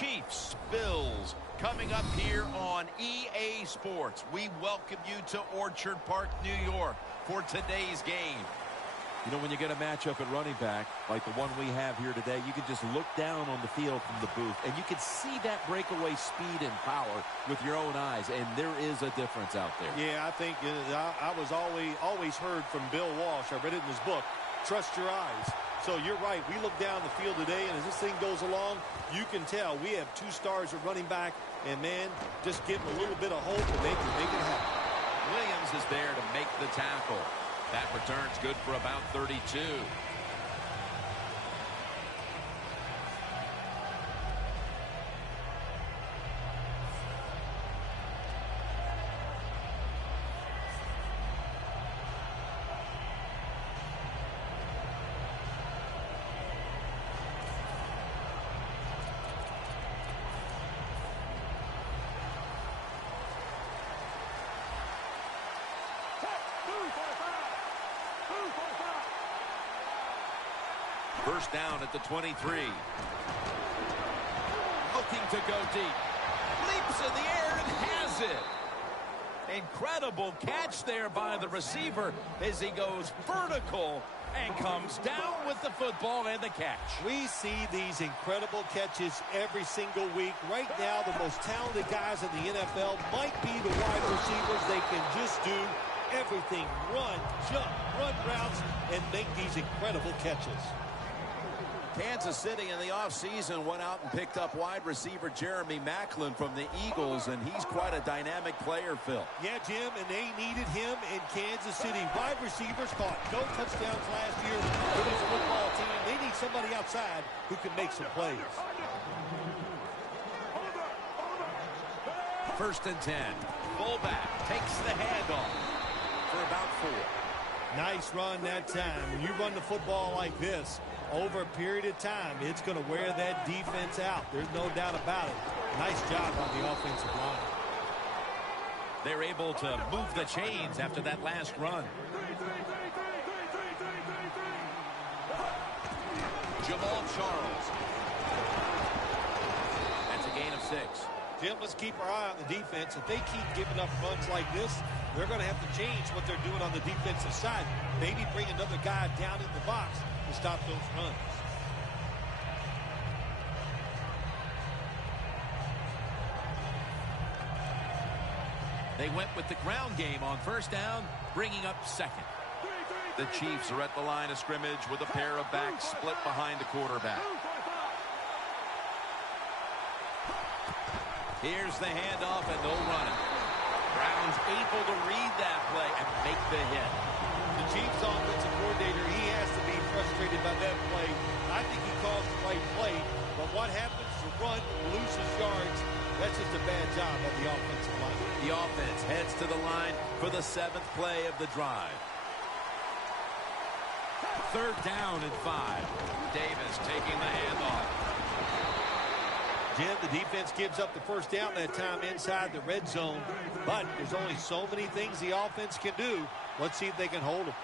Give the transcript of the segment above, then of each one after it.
Chiefs, Bills, coming up here on EA Sports. We welcome you to Orchard Park, New York for today's game. You know, when you get a matchup at running back, like the one we have here today, you can just look down on the field from the booth, and you can see that breakaway speed and power with your own eyes, and there is a difference out there. Yeah, I think I was always heard from Bill Walsh. I read it in his book, Trust Your Eyes. So you're right. We look down the field today, and as this thing goes along, you can tell we have 2 stars at running back, and, man, just give them a little bit of hope, and they can make it happen. Williams is there to make the tackle. That return's good for about 32. First down at the 23. Looking to go deep. Leaps in the air and has it. Incredible catch there by the receiver as he goes vertical and comes down with the football and the catch. We see these incredible catches every single week. Right now, the most talented guys in the NFL might be the wide receivers. They can just do everything. Run, jump, run routes, and make these incredible catches. Kansas City in the offseason went out and picked up wide receiver Jeremy Maclin from the Eagles, and he's quite a dynamic player, Phil. Yeah, Jim, and they needed him in Kansas City. Wide receivers caught no touchdowns last year with his football team. They need somebody outside who can make some plays. First and 10. Fullback takes the handoff for about 4. Nice run that time. When you run the football like this, over a period of time, it's going to wear that defense out. There's no doubt about it. Nice job on the offensive line. They're able to move the chains after that last run. Jamal Charles. That's a gain of 6. Jim, let's keep our eye on the defense. If they keep giving up runs like this, they're going to have to change what they're doing on the defensive side. Maybe bring another guy down in the box to stop those runs. They went with the ground game on first down, bringing up second. The Chiefs are at the line of scrimmage with a pair of backs split behind the quarterback. Here's the handoff and no running. Brown's able to read that play and make the hit. The Chiefs offensive coordinator, he has to be frustrated by that play. I think he calls the right play, but what happens to run, loses yards, that's just a bad job of the offensive line. The offense heads to the line for the 7th play of the drive. Third down and 5. Davis taking the handoff. Jim, the defense gives up the first down that time inside the red zone, but there's only so many things the offense can do. Let's see if they can hold them.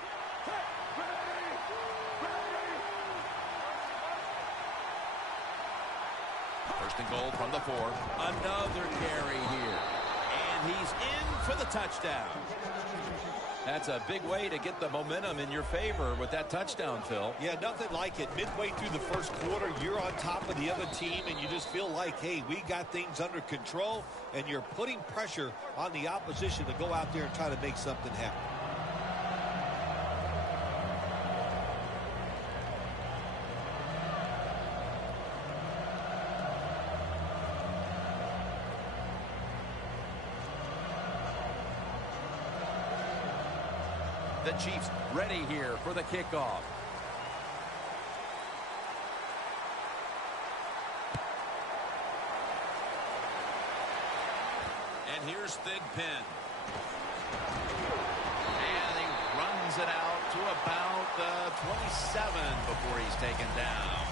First and goal from the 4. Another carry here. And he's in for the touchdown. That's a big way to get the momentum in your favor with that touchdown, Phil. Yeah, nothing like it. Midway through the first quarter, you're on top of the other team, and you just feel like, hey, we got things under control, and you're putting pressure on the opposition to go out there and try to make something happen. The Chiefs ready here for the kickoff. And here's Thigpen. And he runs it out to about the 27 before he's taken down.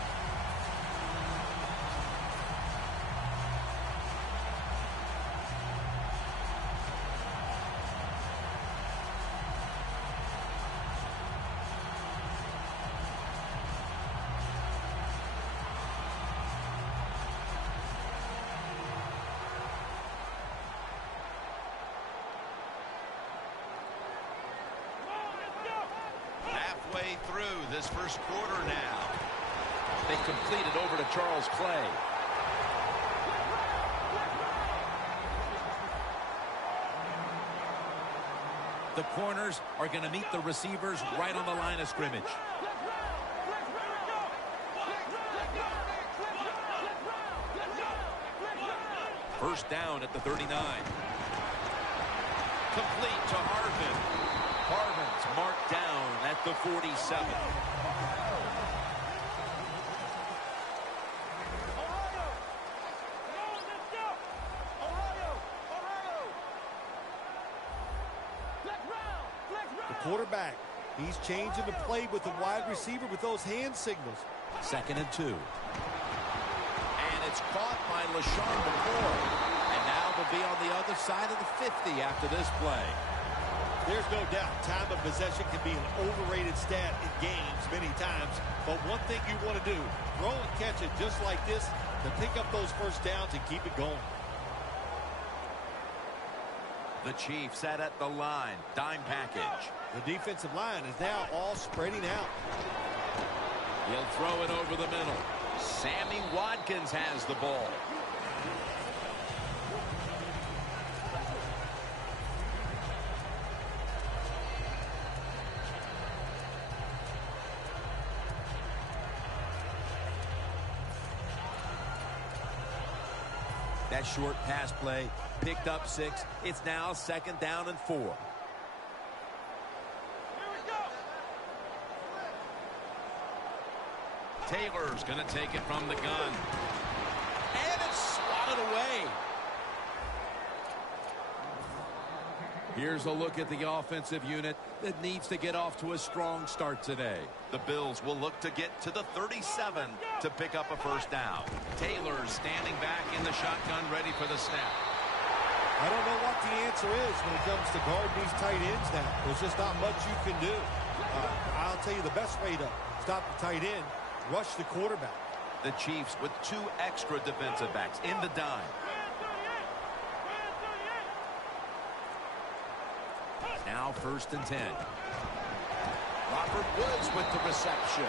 this first quarter now. They complete it over to Charles Clay. The corners are going to meet the receivers right on the line of scrimmage. First down at the 39. Complete to Harvin. Harvin's marked down at the 47. Quarterback, he's changing the play with the wide receiver with those hand signals. 2nd and 2. And it's caught by LaShawn McCoy. And now they'll be on the other side of the 50 after this play. There's no doubt time of possession can be an overrated stat in games many times. But one thing you want to do, throw and catch it just like this to pick up those first downs and keep it going. The Chiefs set at the line. Dime package. The defensive line is now all spreading out. He'll throw it over the middle. Sammy Watkins has the ball. That short pass play picked up 6. It's now 2nd down and 4. Taylor's going to take it from the gun. And it's swatted away. Here's a look at the offensive unit that needs to get off to a strong start today. The Bills will look to get to the 37 to pick up a first down. Taylor's standing back in the shotgun, ready for the snap. I don't know what the answer is when it comes to guarding these tight ends now. There's just not much you can do. I'll tell you the best way to stop the tight end, rush the quarterback. The Chiefs with 2 extra defensive backs in the dime. Now 1st and 10. Robert Woods with the reception.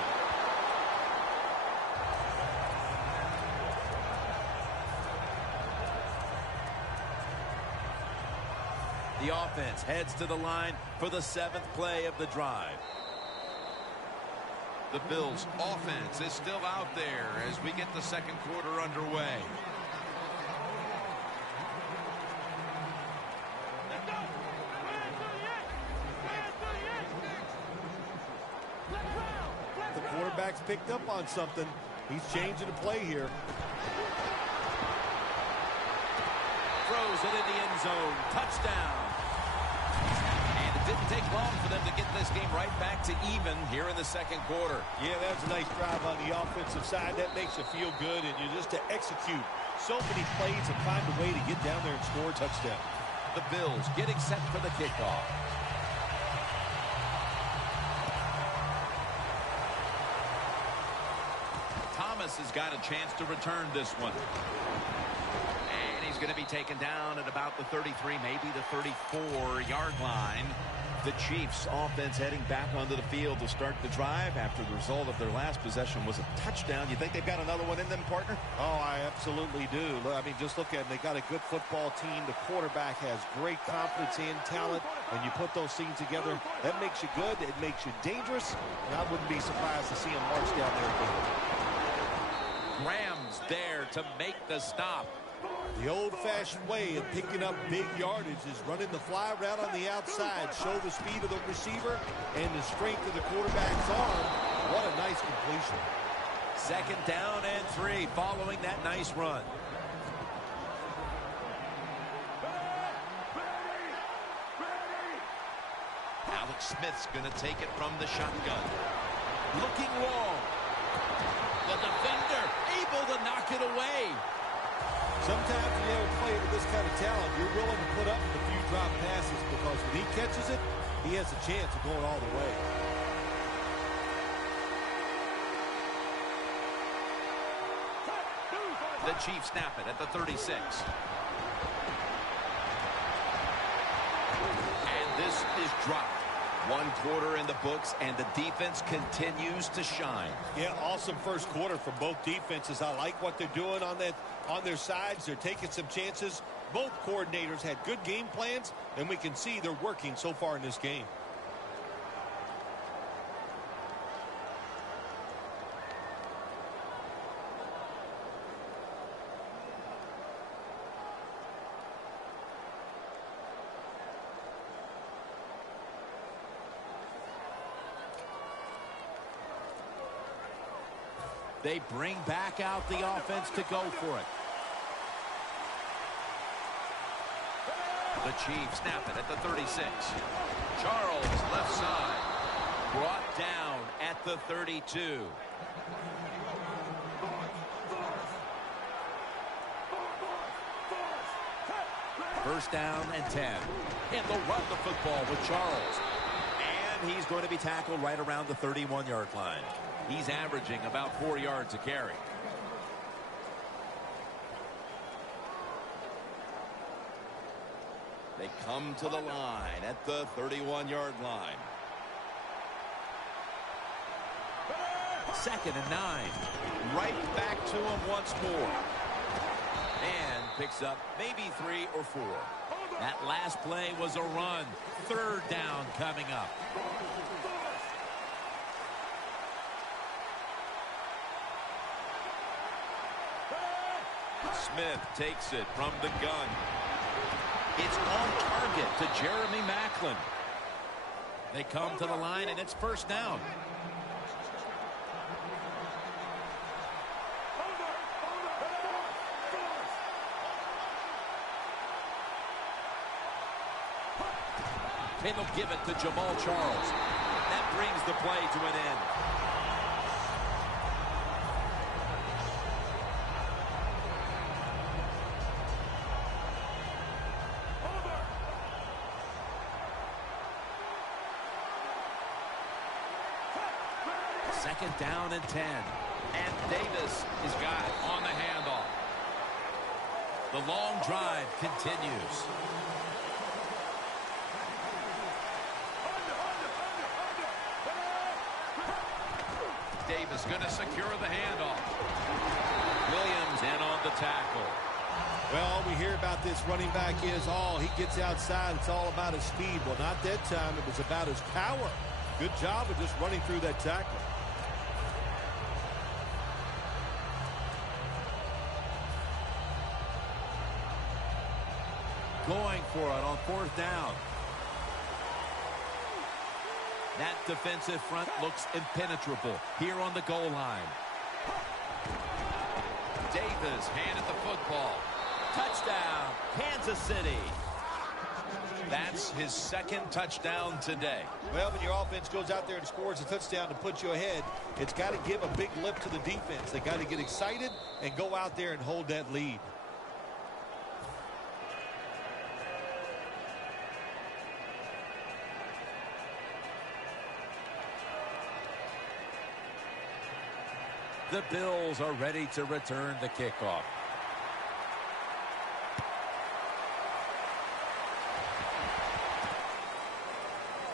The offense heads to the line for the 7th play of the drive. The Bills' offense is still out there as we get the second quarter underway. The quarterback's picked up on something. He's changing the play here. Throws it in the end zone. Touchdown. And it didn't take long for them to get this game right back to even here in the second quarter. Yeah, that was a nice drive on the offensive side. That makes you feel good, and you just to execute so many plays and find a way to get down there and score a touchdown. The Bills getting set for the kickoff. Thomas has got a chance to return this one. And he's going to be taken down at about the 33, maybe the 34-yard line. The Chiefs offense heading back onto the field to start the drive after the result of their last possession was a touchdown. You think they've got another one in them, partner? Oh, I absolutely do. I mean, just look at them. They got a good football team. The quarterback has great confidence and talent. When you put those things together, that makes you good. It makes you dangerous. And I wouldn't be surprised to see him march down there again. Graham's there to make the stop. The old-fashioned way of picking up big yardage is running the fly route on the outside. Show the speed of the receiver and the strength of the quarterback's arm. What a nice completion. 2nd down and 3 following that nice run. Alex Smith's going to take it from the shotgun. Looking long. The defender able to knock it away. Sometimes when you have a player with this kind of talent, you're willing to put up with a few drop passes because when he catches it, he has a chance of going all the way. The Chiefs snap it at the 36. And this is dropped. One quarter in the books, and the defense continues to shine. Yeah, awesome first quarter for both defenses. I like what they're doing on their sides. They're taking some chances. Both coordinators had good game plans, and we can see they're working so far in this game. They bring back out the offense to go for it. The Chiefs snap it at the 36. Charles, left side. Brought down at the 32. First down and 10. And they'll run the football with Charles. And he's going to be tackled right around the 31-yard line. He's averaging about 4 yards a carry. They come to the line at the 31-yard line. 2nd and 9. Right back to him once more. And picks up maybe 3 or 4. That last play was a run. 3rd down coming up. Smith takes it from the gun. It's on target to Jeremy Maclin. They come to the line, and it's first down. And they'll give it to Jamal Charles. That brings the play to an end. Second down and 10. And Davis has got it on the handoff. The long drive continues. Davis going to secure the handoff. Williams in on the tackle. Well, we hear about this running back is all. He gets outside. It's all about his speed. Well, not that time. It was about his power. Good job of just running through that tackle. Going for it on 4th down. That defensive front looks impenetrable here on the goal line. Davis handed the football. Touchdown, Kansas City. That's his 2nd touchdown today. Well, when your offense goes out there and scores a touchdown to put you ahead, it's got to give a big lift to the defense. They got to get excited and go out there and hold that lead. The Bills are ready to return the kickoff.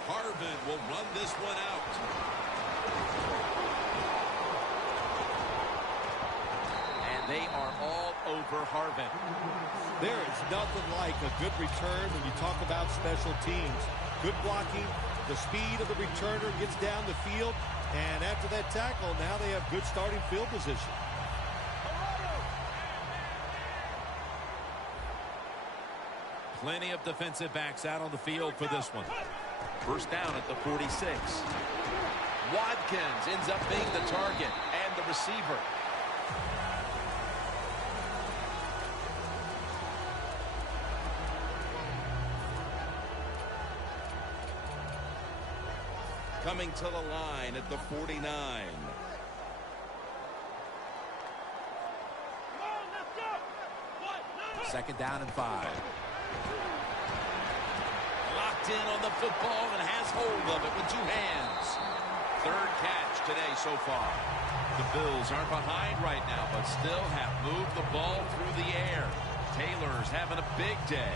Harvin will run this one out. And they are all over Harvin. There is nothing like a good return when you talk about special teams. Good blocking, the speed of the returner gets down the field, and after that tackle, now they have good starting field position. Plenty of defensive backs out on the field for this one. First down at the 46. Watkins ends up being the target and the receiver. Coming to the line at the 49. Second down and 5. Locked in on the football and has hold of it with 2 hands. 3rd catch today so far. The Bills aren't behind right now, but still have moved the ball through the air. Taylor's having a big day.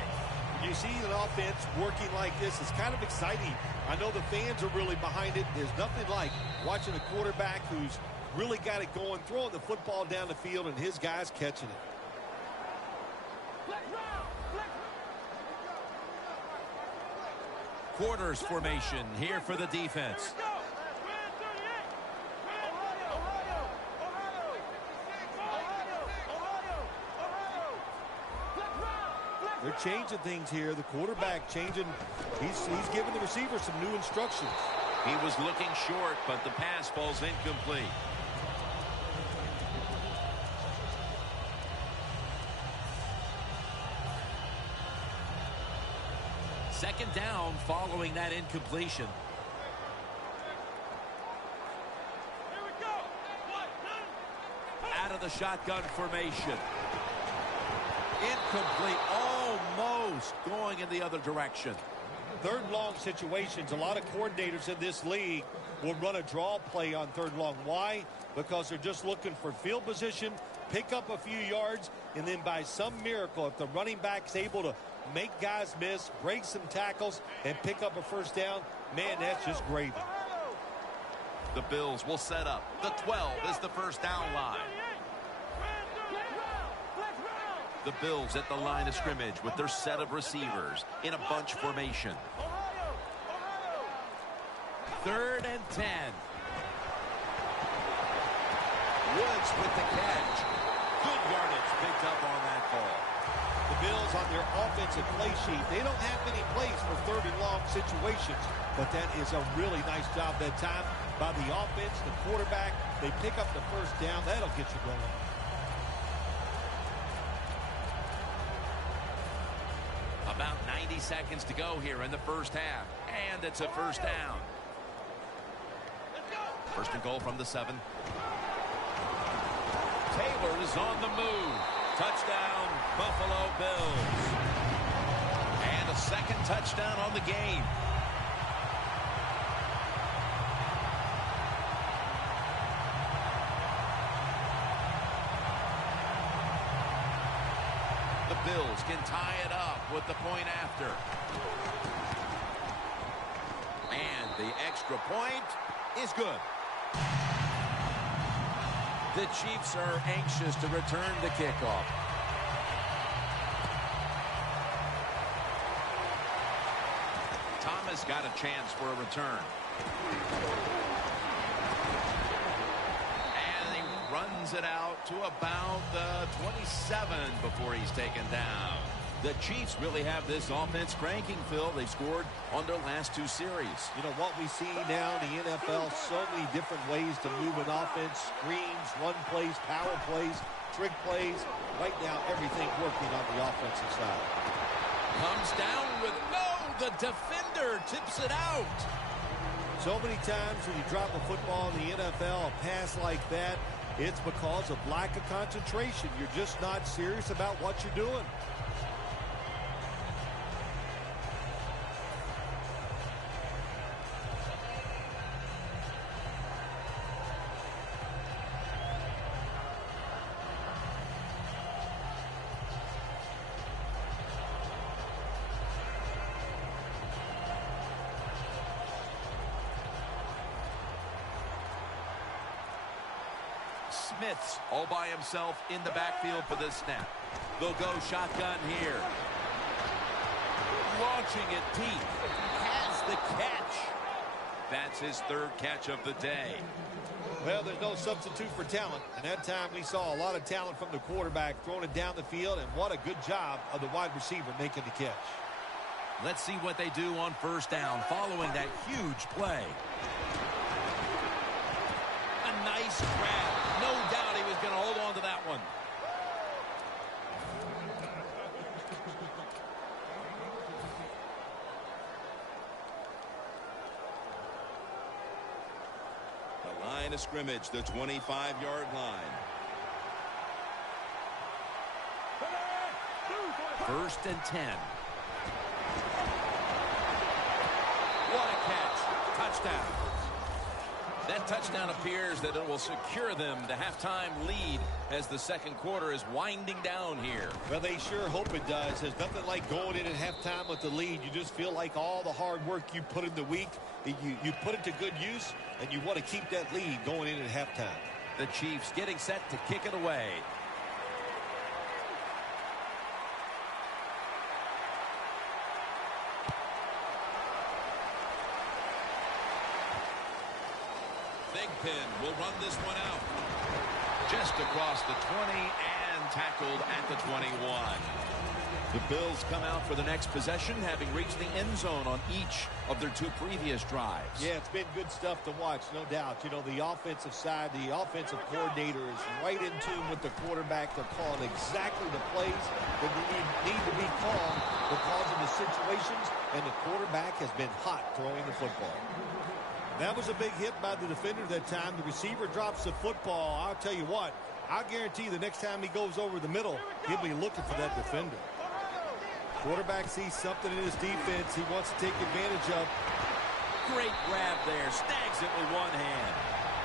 you see an offense working like this, it's kind of exciting. I know the fans are really behind it. There's nothing like watching a quarterback who's really got it going, throwing the football down the field, and his guys catching it. Quarters formation here for the defense. They're changing things here. The quarterback changing. He's giving the receiver some new instructions. He was looking short, but the pass falls incomplete. Second down following that incompletion. Here we go. Out of the shotgun formation. Incomplete, almost going in the other direction. Third and long situations, a lot of coordinators in this league will run a draw play on third and long. Why? Because they're just looking for field position, pick up a few yards, and then by some miracle, if the running back's able to make guys miss, break some tackles, and pick up a first down, man, that's just gravy. The Bills will set up. The 12 is the first down line. The Bills at the line of scrimmage with their set of receivers in a bunch formation. 3rd and 10. Woods with the catch. Good yardage picked up on that ball. The Bills on their offensive play sheet, they don't have many plays for third and long situations, but that is a really nice job that time by the offense, the quarterback. They pick up the first down. That'll get you going. About 90 seconds to go here in the first half, and it's a first down. First and goal from the 7. Taylor is on the move. Touchdown, Buffalo Bills. And a second touchdown on the game. The Bills can tie it up with the point after. And the extra point is good. The Chiefs are anxious to return the kickoff. Thomas got a chance for a return. And he runs it out to about the 27 before he's taken down. The Chiefs really have this offense cranking, Phil. They scored on their last 2 series. You know, what we see now in the NFL, so many different ways to move an offense. Screens, run plays, power plays, trick plays. Right now, everything working on the offensive side. Comes down with the defender tips it out. So many times when you drop a football in the NFL, a pass like that, it's because of lack of concentration. You're just not serious about what you're doing. Smith's all by himself in the backfield for this snap. They'll go shotgun here. Launching it deep. Has the catch. That's his 3rd catch of the day. Well, there's no substitute for talent. And that time we saw a lot of talent from the quarterback throwing it down the field. And what a good job of the wide receiver making the catch. Let's see what they do on first down following that huge play. A nice grab. No doubt he was going to hold on to that one. The line of scrimmage, the 25-yard line. 1st and 10. What a catch. Touchdown. That touchdown appears that it will secure them the halftime lead as the second quarter is winding down here. Well, they sure hope it does. There's nothing like going in at halftime with the lead. You just feel like all the hard work you put in the week, you put it to good use, and you want to keep that lead going in at halftime. The Chiefs getting set to kick it away. Pin will run this one out. Just across the 20 and tackled at the 21. The Bills come out for the next possession, having reached the end zone on each of their two previous drives. Yeah, it's been good stuff to watch, no doubt. You know, the offensive side, the offensive coordinator is right in tune with the quarterback. They're calling exactly the plays that need to be called because of the situations, and the quarterback has been hot throwing the football. That was a big hit by the defender that time. The receiver drops the football. I'll tell you what, I guarantee the next time he goes over the middle, he'll be looking for that defender. Quarterback sees something in his defense he wants to take advantage of. Great grab there. Snags it with one hand.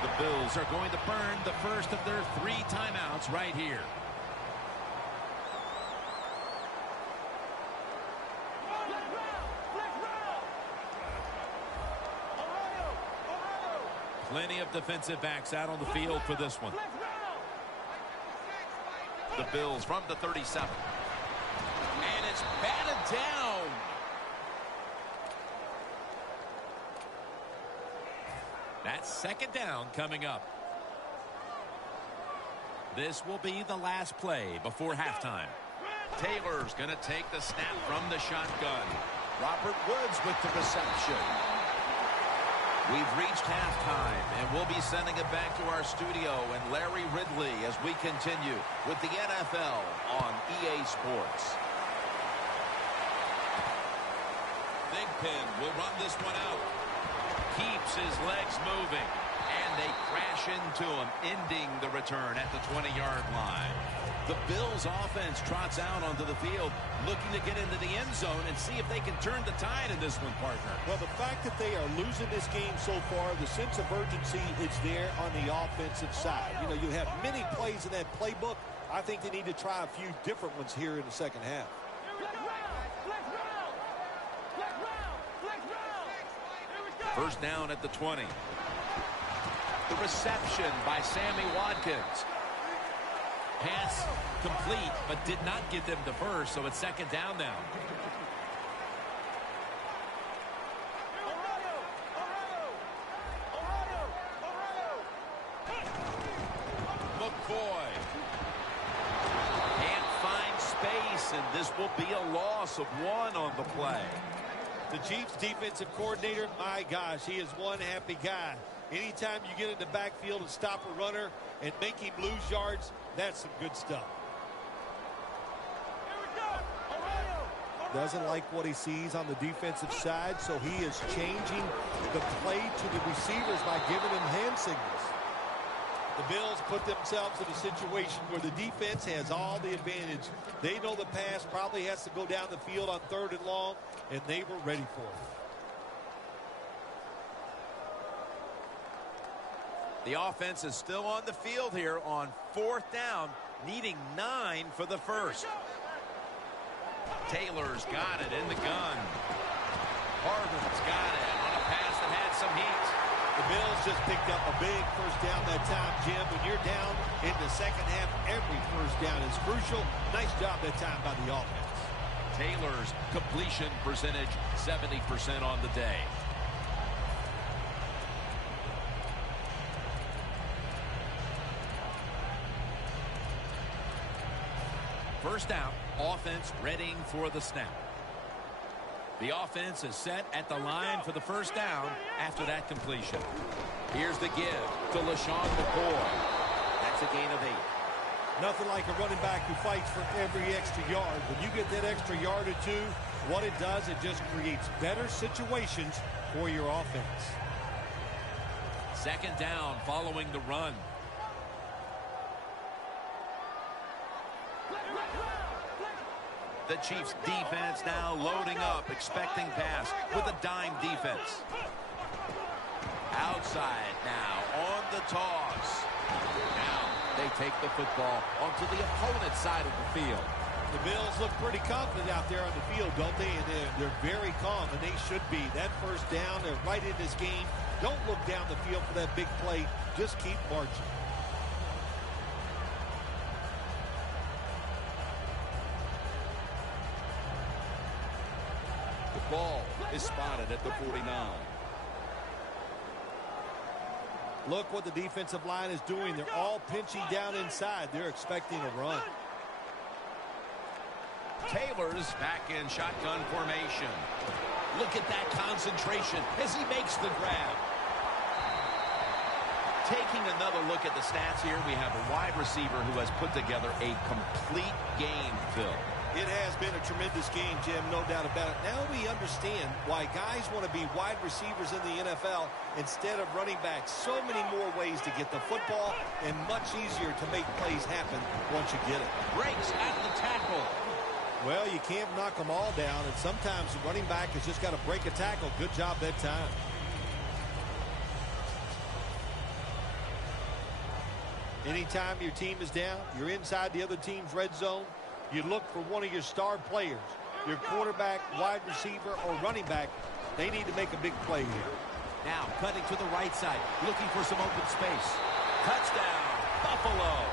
The Bills are going to burn the first of their 3 timeouts right here. Plenty of defensive backs out on the field for this one. The Bills from the 37. And it's batted down. That's second down coming up. This will be the last play before halftime. Taylor's going to take the snap from the shotgun. Robert Woods with the reception. We've reached halftime, and we'll be sending it back to our studio and Larry Ridley as we continue with the NFL on EA Sports. Pin will run this one out. Keeps his legs moving, and they crash into him, ending the return at the 20-yard line. The Bills offense trots out onto the field, looking to get into the end zone and see if they can turn the tide in this one, partner. Well, the fact that they are losing this game so far, the sense of urgency is there on the offensive side. You know, you have many plays in that playbook. I think they need to try a few different ones here in the second half. First down at the 20. The reception by Sammy Watkins. Pass complete, but did not get them to first, so it's second down now. McCoy. Can't find space, and this will be a loss of 1 on the play. The Chiefs defensive coordinator, my gosh, he is one happy guy. Anytime you get in the backfield and stop a runner and make him lose yards, that's some good stuff. Doesn't like what he sees on the defensive side, so he is changing the play to the receivers by giving them hand signals. The Bills put themselves in a situation where the defense has all the advantage. They know the pass probably has to go down the field on 3rd and long, and they were ready for it. The offense is still on the field here on 4th down, needing 9 for the first. Taylor's got it in the gun. Harvin's got it on a pass that had some heat. The Bills just picked up a big first down that time, Jim. When you're down in the second half, every first down is crucial. Nice job that time by the offense. Taylor's completion percentage, 70% on the day. First down, offense readying for the snap. The offense is set at the line for the first down after that completion. Here's the give to LaShawn McCoy. That's a gain of 8. Nothing like a running back who fights for every extra yard. When you get that extra yard or two, what it does, it just creates better situations for your offense. Second down following the run. The Chiefs defense now loading up, expecting pass with a dime defense. Outside now on the toss. Now they take the football onto the opponent's side of the field. The Bills look pretty confident out there on the field, don't they? And they're very calm, and they should be. That first down, they're right in this game. Don't look down the field for that big play. Just keep marching. The ball is spotted at the 49. Look what the defensive line is doing. They're all pinching down inside. They're expecting a run. Taylor's back in shotgun formation. Look at that concentration as he makes the grab. Taking another look at the stats here, we have a wide receiver who has put together a complete game, Phil. It has been a tremendous game, Jim, no doubt about it. Now we understand why guys want to be wide receivers in the NFL instead of running backs. So many more ways to get the football and much easier to make plays happen once you get it. Breaks out of the tackle. Well, you can't knock them all down, and sometimes the running back has just got to break a tackle. Good job that time. Anytime your team is down, you're inside the other team's red zone, you look for one of your star players, your quarterback, wide receiver, or running back. They need to make a big play here. Now cutting to the right side, looking for some open space. Touchdown, Buffalo.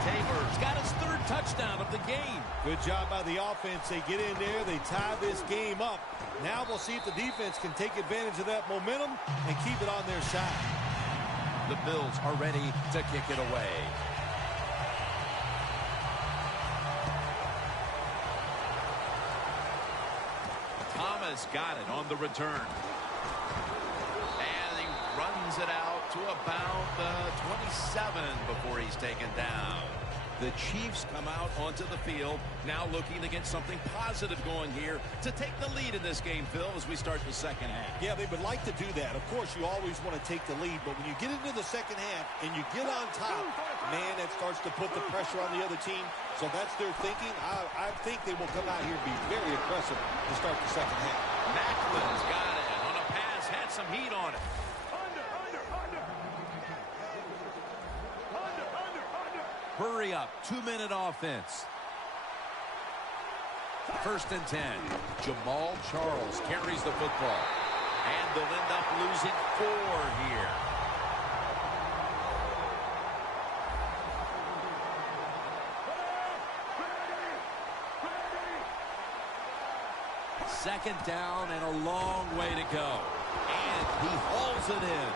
Taylor's got his third touchdown of the game. Good job by the offense. They get in there. They tie this game up. Now we'll see if the defense can take advantage of that momentum and keep it on their side. The Bills are ready to kick it away. Thomas got it on the return. And he runs it out to about the 27 before he's taken down. The Chiefs come out onto the field, now looking to get something positive going here to take the lead in this game, Phil, as we start the second half. Yeah, they would like to do that. Of course, you always want to take the lead, but when you get into the second half and you get on top, man, that starts to put the pressure on the other team. So that's their thinking. I think they will come out here and be very aggressive to start the second half. Macklin's got it on a pass, had some heat on it. Hurry up, 2-minute offense. First and 10. Jamal Charles carries the football. And they'll end up losing 4 here. Second down and a long way to go. And he hauls it in.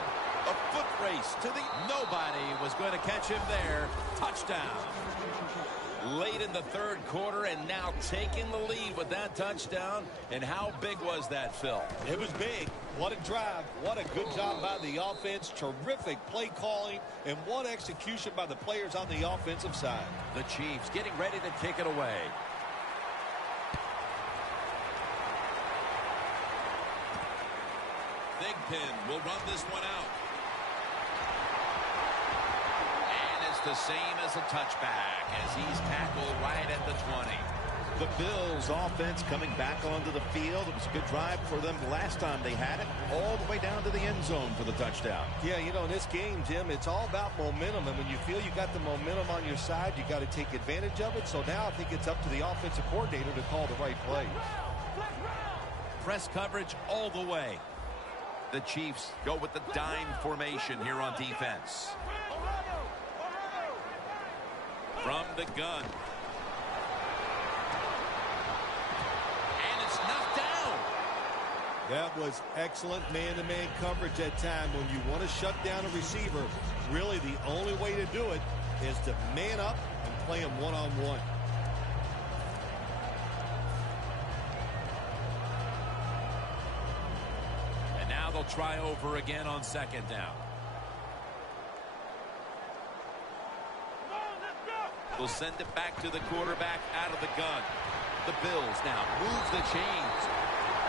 A foot race to the... Nobody was going to catch him there. Touchdown. Late in the third quarter and now taking the lead with that touchdown. And how big was that, Phil? It was big. What a drive. What a good job by the offense. Terrific play calling. And what execution by the players on the offensive side. The Chiefs getting ready to kick it away. Big Pin will run this one out. The same as a touchback as he's tackled right at the 20. The Bills offense coming back onto the field. It was a good drive for them last time they had it, all the way down to the end zone for the touchdown. Yeah, you know, in this game, Jim, it's all about momentum. And when you feel you got the momentum on your side, you got to take advantage of it. So now I think it's up to the offensive coordinator to call the right play. Press coverage all the way. The Chiefs go with the dime formation here on defense. From the gun. And it's knocked down. That was excellent man-to-man coverage at time. When you want to shut down a receiver, really the only way to do it is to man up and play him one-on-one. And now they'll try over again on second down. They'll send it back to the quarterback out of the gun. The Bills now move the chains.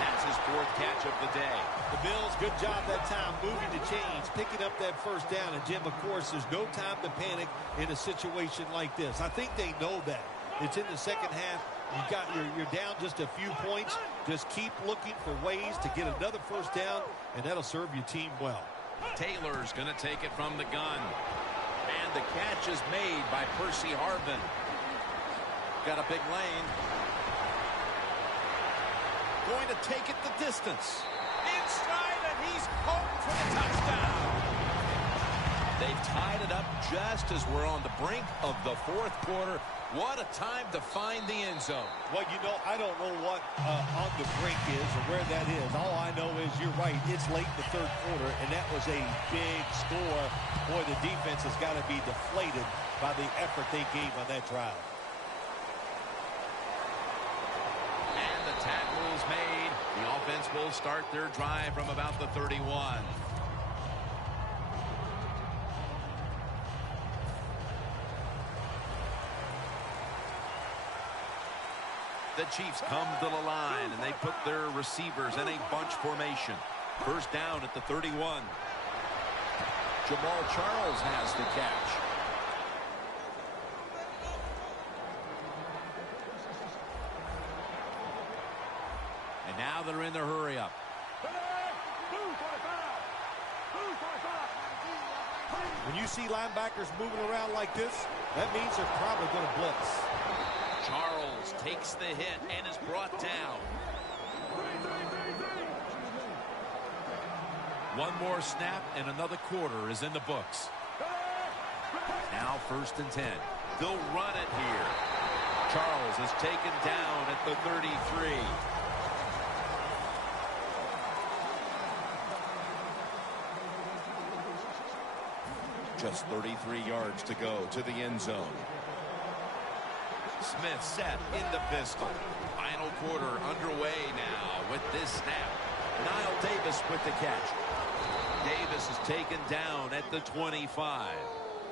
That's his 4th catch of the day. The Bills, good job that time moving the chains, picking up that first down. And, Jim, of course, there's no time to panic in a situation like this. I think they know that. It's in the second half. You're down just a few points. Just keep looking for ways to get another first down, and that'll serve your team well. Taylor's going to take it from the gun. And the catch is made by Percy Harvin. Got a big lane. Going to take it the distance. Inside, and he's home for the touchdown. They've tied it up just as we're on the brink of the fourth quarter. What a time to find the end zone. Well, you know, I don't know what on the brink is or where that is. All I know is you're right. It's late in the third quarter, and that was a big score. Boy, the defense has got to be deflated by the effort they gave on that drive. And the tackle is made. The offense will start their drive from about the 31. The Chiefs come to the line, and they put their receivers in a bunch formation. First down at the 31. Jamal Charles has the catch. And now they're in the hurry up. When you see linebackers moving around like this, that means they're probably going to blitz. Charles takes the hit and is brought down. One more snap and another quarter is in the books. Now 1st and 10. They'll run it here. Charles is taken down at the 33. Just 33 yards to go to the end zone. Smith set in the pistol. Final quarter underway now with this snap. Niall Davis with the catch. Davis is taken down at the 25.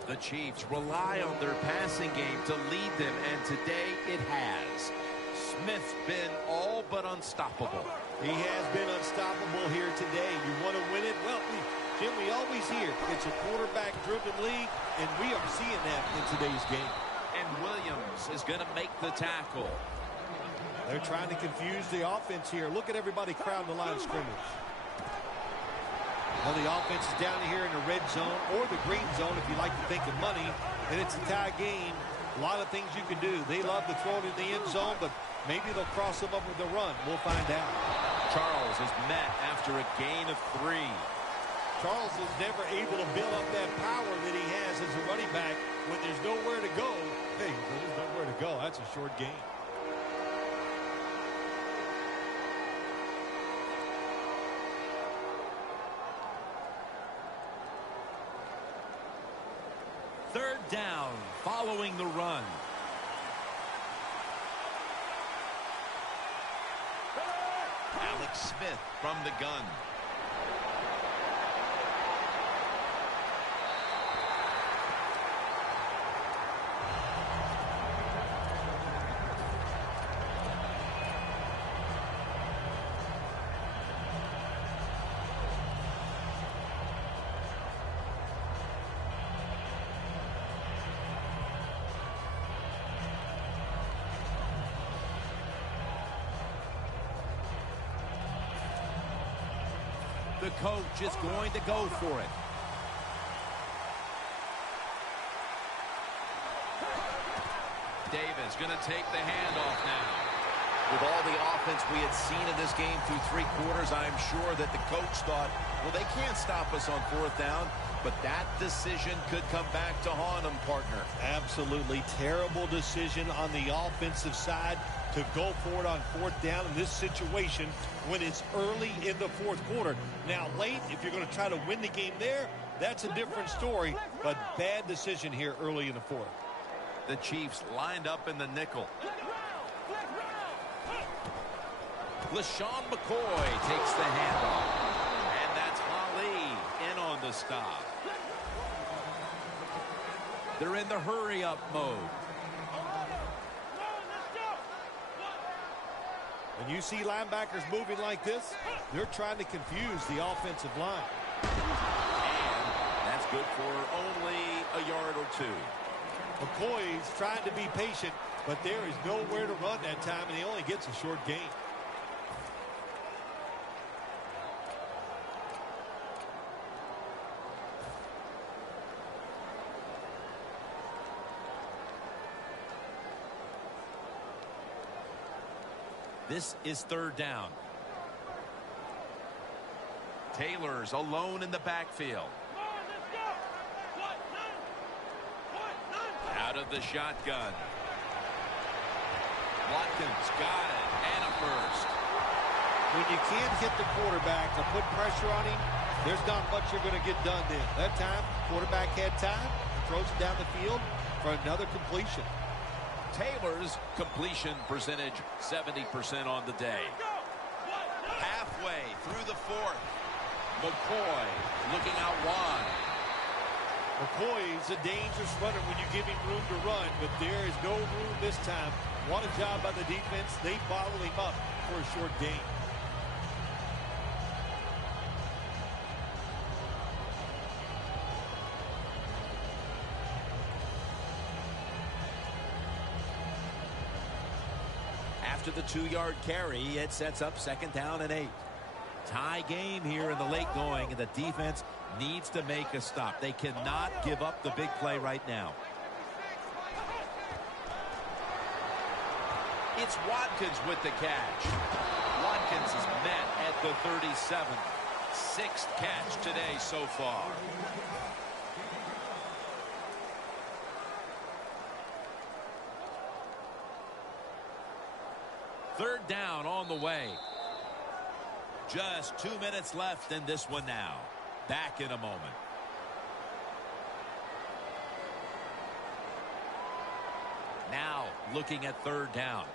The Chiefs rely on their passing game to lead them, and today it has. Smith's been all but unstoppable. He has been unstoppable here today. You want to win it? Well, Jim, we always hear it's a quarterback-driven league, and we are seeing that in today's game. And Williams is going to make the tackle. They're trying to confuse the offense here. Look at everybody crowding the line of scrimmage. Well, the offense is down here in the red zone or the green zone if you like to think of money, and it's a tie game. A lot of things you can do. They love to throw it in the end zone, but maybe they'll cross them up with a run. We'll find out. Charles is met after a gain of 3. Charles is never able to build up that power that he has as a running back when there's nowhere to go. Hey, there's nowhere to go. That's a short game. Third down following the run. Alex Smith from the gun. The coach is going to go for it. Davis going to take the handoff now. With all the offense we had seen in this game through 3 quarters, I'm sure that the coach thought, well, they can't stop us on 4th down. But that decision could come back to haunt them, partner. Absolutely terrible decision on the offensive side to go for it on 4th down in this situation when it's early in the 4th quarter. Now, late, if you're going to try to win the game there, that's a different story. But bad decision here early in the 4th. The Chiefs lined up in the nickel. LaShawn McCoy takes the handoff. And that's Ali in on the stop. They're in the hurry-up mode. When you see linebackers moving like this, they're trying to confuse the offensive line. And that's good for only a yard or 2. McCoy's trying to be patient. But there is nowhere to run that time, and he only gets a short gain. This is third down. Taylor's alone in the backfield. Out of the shotgun. Watkins got it, and a first. When you can't hit the quarterback to put pressure on him, there's not much you're going to get done then. That time, quarterback had time, throws it down the field for another completion. Taylor's completion percentage 70% on the day. Halfway through the fourth. McCoy looking out wide. McCoy's a dangerous runner when you give him room to run, but there is no room this time. What a job by the defense. They bottled him up for a short gain. After the 2-yard carry, it sets up 2nd down and 8. Tie game here in the late going, and the defense needs to make a stop. They cannot give up the big play right now. It's Watkins with the catch. Watkins is met at the 37. 6th catch today so far. Third down on the way. Just 2 minutes left in this one now. Back in a moment. Now looking at third down.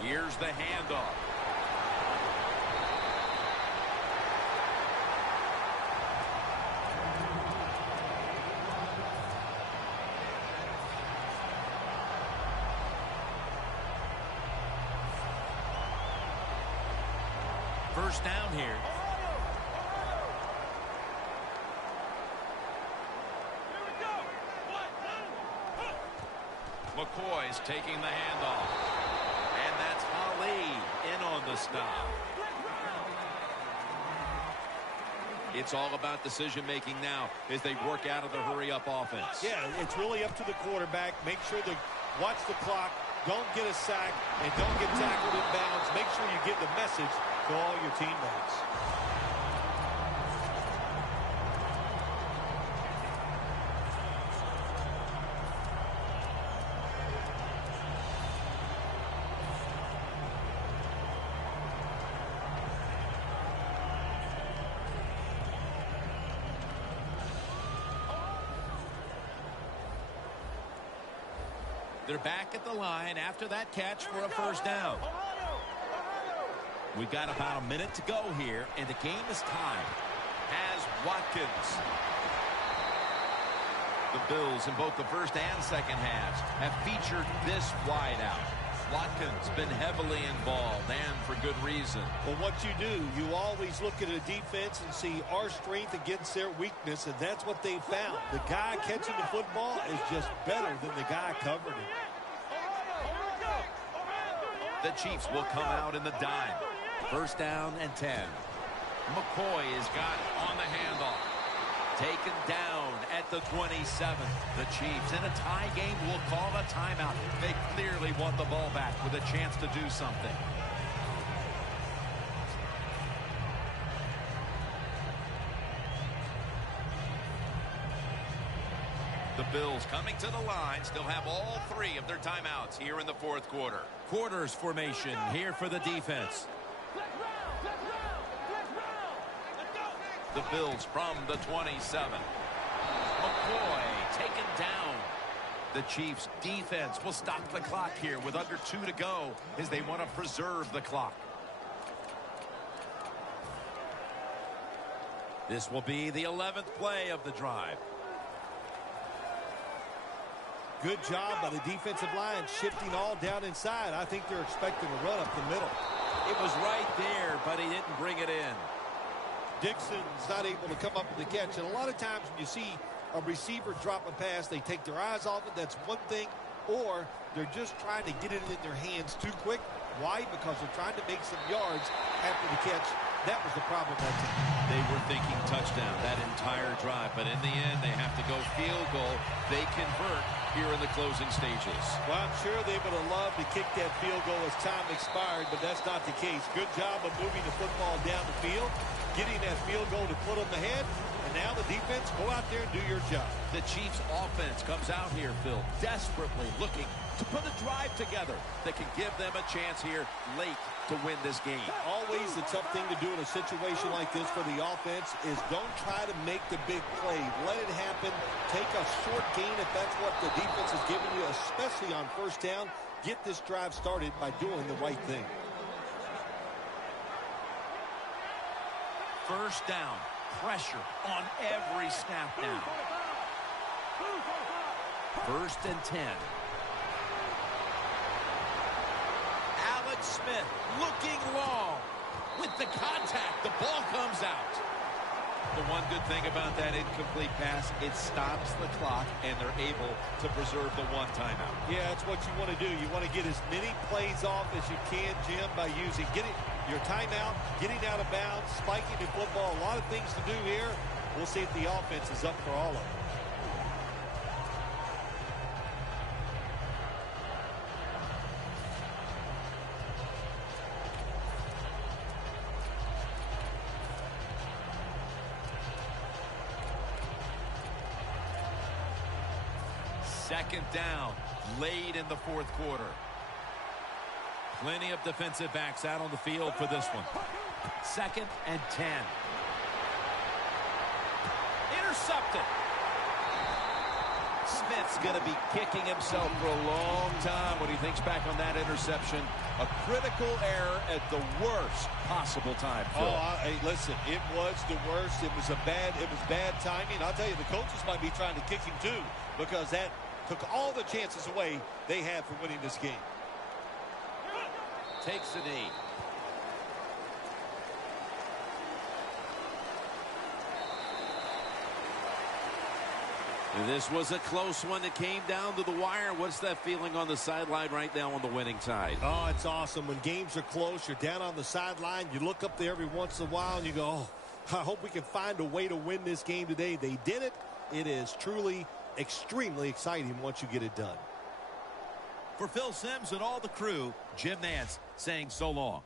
Here's the handoff. First down here. McCoy's taking the handoff. And that's Ali in on the stop. It's all about decision-making now as they work out of the hurry-up offense. Yeah, it's really up to the quarterback. Make sure to watch the clock. Don't get a sack and don't get tackled in bounds. Make sure you give the message to all your teammates. They're back at the line after that catch for a first down. We've got about a minute to go here, and the game is tied. Has Watkins. The Bills in both the first and second halves have featured this wideout. Watkins been heavily involved, and for good reason. Well, what you do, you always look at a defense and see our strength against their weakness, and that's what they found. The guy catching the football is just better than the guy covering it. The Chiefs will come out in the dime. First down and 10. McCoy has got it on the handoff. Taken down at the 27. The Chiefs in a tie game will call a timeout. They clearly want the ball back with a chance to do something. The Bills coming to the line still have all 3 of their timeouts here in the fourth quarter. Quarters formation here for the defense. The Bills from the 27. McCoy taken down. The Chiefs defense will stop the clock here with under 2 to go as they want to preserve the clock. This will be the 11th play of the drive. Good job by the defensive line shifting all down inside. I think they're expecting a run up the middle. It was right there, but he didn't bring it in. Dixon's not able to come up with the catch. And a lot of times when you see a receiver drop a pass, they take their eyes off it. That's one thing. Or they're just trying to get it in their hands too quick. Why? Because they're trying to make some yards after the catch. That was the problem that time. They were thinking touchdown that entire drive, but in the end, they have to go field goal. They convert here in the closing stages. Well, I'm sure they would have loved to kick that field goal as time expired, but that's not the case. Good job of moving the football down the field, getting that field goal to put on the head, and now the defense, go out there and do your job. The Chiefs offense comes out here, Phil, desperately looking to put a drive together that can give them a chance here late to win this game. Always the tough thing to do in a situation like this for the offense is don't try to make the big play. Let it happen. Take a short gain if that's what the defense is giving you, especially on first down. Get this drive started by doing the right thing. First down. Pressure on every snap now. First and 10. Alex Smith looking long. With the contact, the ball comes out. The one good thing about that incomplete pass, it stops the clock, and they're able to preserve the one timeout. Yeah, that's what you want to do. You want to get as many plays off as you can, Jim, by using your timeout, getting out of bounds, spiking the football. A lot of things to do here. We'll see if the offense is up for all of them. Second down, late in the fourth quarter. Plenty of defensive backs out on the field for this one. Second and 10. Intercepted. Smith's going to be kicking himself for a long time when he thinks back on that interception. A critical error at the worst possible time, Phil. Hey, listen, it was the worst. It was bad timing. I'll tell you, the coaches might be trying to kick him too, because that took all the chances away they had for winning this game. Takes a knee. This was a close one that came down to the wire. What's that feeling on the sideline right now on the winning side? Oh, it's awesome. When games are close, you're down on the sideline. You look up there every once in a while and you go, oh, I hope we can find a way to win this game today. They did it. It is truly extremely exciting once you get it done. For Phil Simms and all the crew, Jim Nantz saying so long.